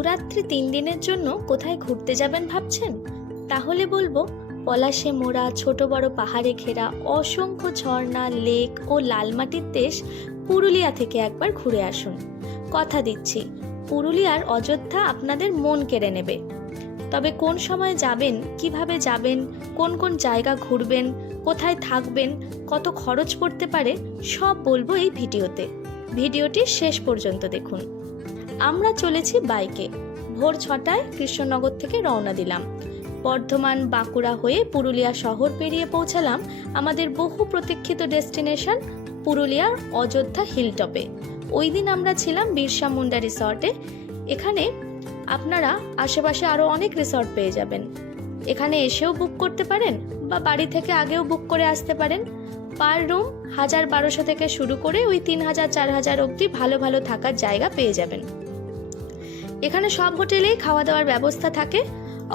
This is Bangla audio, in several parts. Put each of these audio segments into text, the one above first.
দুরাত্রি 3 দিনের জন্য কোথায় ঘুরতে যাবেন ভাবছেন? তাহলে বলবো পলাশে মোড়া ছোট বড় পাহাড়ে ঘেরা অসংখ্য ঝর্ণা, লেক ও লাল মাটির দেশ পুরুলিয়া থেকে একবার ঘুরে আসুন। কথা দিচ্ছি, পুরুলিয়ার অযোধ্যা আপনাদের মন কেড়ে নেবে। তবে কোন সময় যাবেন, কিভাবে যাবেন, কোন কোন জায়গা ঘুরবেন, কোথায় থাকবেন, কত খরচ পড়তে পারে, সব বলবো এই ভিডিওতে। ভিডিওটি শেষ পর্যন্ত দেখুন। আমরা চলেছি বাইকে। ভোর 6টায় কৃষ্ণনগর থেকে রওনা দিলাম। বর্ধমান, বাঁকুড়া হয়ে পুরুলিয়া শহর পেরিয়ে পৌঁছালাম আমাদের বহু প্রতীক্ষিত ডেস্টিনেশন পুরুলিয়ার অযোধ্যা হিলটপে। ওই দিন আমরা ছিলাম বিরসা মুন্ডা রিসর্টে। এখানে আপনারা আশেপাশে আরও অনেক রিসর্ট পেয়ে যাবেন। এখানে এসেও বুক করতে পারেন বা বাড়ি থেকে আগেও বুক করে আসতে পারেন। পার রুম 1000-1200 থেকে শুরু করে ওই 3000-4000 অবধি ভালো ভালো থাকার জায়গা পেয়ে যাবেন। এখানে সব হোটেলেই খাওয়া দাওয়ার ব্যবস্থা থাকে।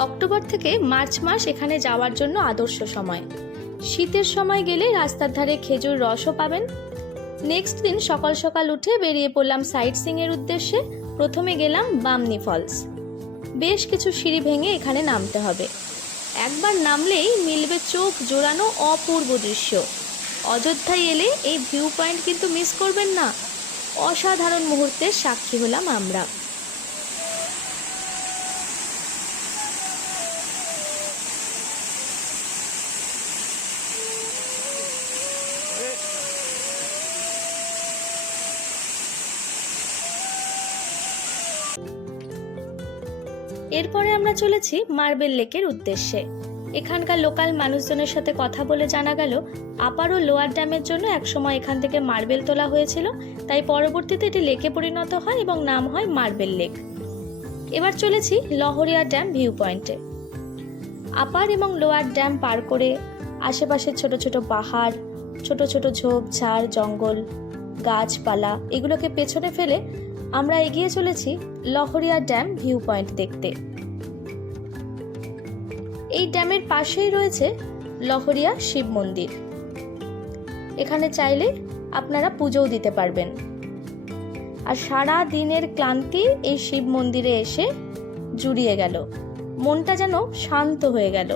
অক্টোবর থেকে মার্চ মাস এখানে যাওয়ার জন্য আদর্শ সময়। শীতের সময় গেলে রাস্তার ধারে খেজুর রসও পাবেন। নেক্সট দিন সকাল সকাল উঠে বেরিয়ে পড়লাম সাইট সিইং এর উদ্দেশ্যে। প্রথমে গেলাম বামনি ফলস। বেশ কিছু সিঁড়ি ভেঙে এখানে নামতে হবে। একবার নামলেই মিলবে চোখ জোড়ানো অপূর্ব দৃশ্য। অযোধ্যায় এলে এই ভিউ পয়েন্ট কিন্তু মিস করবেন না। অসাধারণ মুহূর্তের সাক্ষী হলাম আমরা। এরপরে আমরা চলেছি মার্বেল লেকের উদ্দেশ্যে। এখানকার লোকাল মানুষজনের সাথে কথা বলে জানা গেল আপার ও লোয়ার ড্যামের জন্য একসময় এখান থেকে মার্বেল তোলা হয়েছিল, তাই পরবর্তীতে এটি লেকে পরিণত হয় এবং নাম হয় মার্বেল লেক। এবার চলেছি লহরিয়া ড্যাম ভিউ পয়েন্টে। আপার এবং লোয়ার ড্যাম পার করে আশেপাশে ছোট ছোট পাহাড়, ছোট ছোট ঝোপঝাড়, জঙ্গল, গাছপালা এগুলোকে পেছনে ফেলে আমরা এগিয়ে চলেছি লহরিয়া ড্যাম ভিউ পয়েন্ট দেখতে। এই ড্যামের পাশেই রয়েছে লহরিয়া শিব মন্দির। এখানে চাইলে আপনারা পুজোও দিতে পারবেন। আর সারা দিনের ক্লান্তি এই শিব মন্দিরে এসে জুড়িয়ে গেল। মনটা যেন শান্ত হয়ে গেল।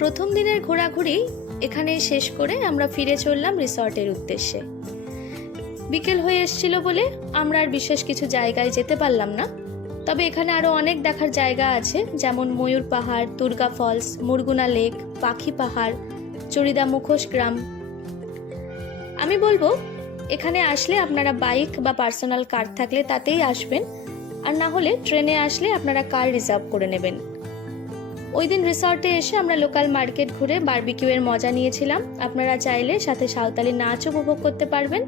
প্রথম দিনের ঘোরাঘুরি এখানে শেষ করে আমরা ফিরে চললাম রিসর্টের উদ্দেশ্যে। বিকেল হয়ে এসেছিল বলে আমরা আর বিশেষ কিছু জায়গায় যেতে পারলাম না। তবে এখানে আরো অনেক দেখার জায়গা আছে, যেমন ময়ূর পাহাড়, দুর্গা ফলস, মুরগুনা লেক, পাখি পাহাড়, চড়িদা মুখোশ গ্রাম। আমি বলবো এখানে আসলে আপনারা বাইক বা পার্সোনাল কার থাকলে তাতেই আসবেন, আর না হলে ট্রেনে আসলে আপনারা কার রিজার্ভ করে নেবেন। ওই দিন রিসর্টে এসে আমরা লোকাল মার্কেট ঘুরে বারবিকিউ এর মজা নিয়েছিলাম। আপনারা চাইলে সাথে সাঁওতালি নাচ উপভোগ করতে পারবেন।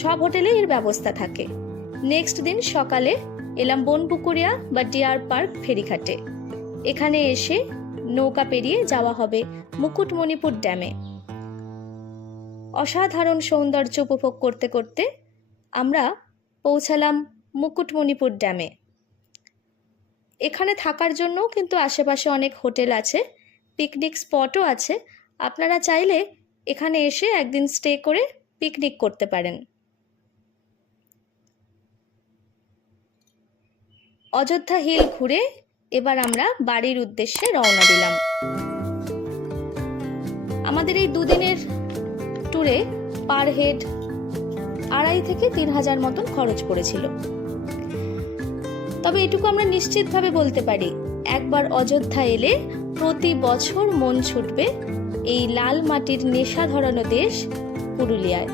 সব হোটেলে এর ব্যবস্থা থাকে। নেক্সট দিন সকালে এলাম বনপুকুরিয়া বা ডিয়ার পার্ক ফেরিঘাটে। এখানে এসে নৌকা পেরিয়ে যাওয়া হবে মুকুটমণিপুর ড্যামে। অসাধারণ সৌন্দর্য উপভোগ করতে করতে আমরা পৌঁছালাম মুকুটমণিপুর ড্যামে। এখানে থাকার জন্য কিন্তু আশেপাশে অনেক হোটেল আছে, পিকনিক স্পটও আছে। আপনারা চাইলে এখানে এসে একদিন স্টে করে পিকনিক করতে পারেন। অযোধ্যা হিল ঘুরে এবার আমরা বাড়ির উদ্দেশ্যে রওনা দিলাম। আমাদের এই দুদিনের ট্যুরে পার হেড 2500 থেকে 3000 মতন খরচ পড়েছিল। তবে এটুকু আমরা নিশ্চিতভাবে বলতে পারি, একবার অযোধ্যা এলে প্রতি বছর মন ছুটবে এই লাল মাটির নেশা ধরানো দেশ পুরুলিয়ায়।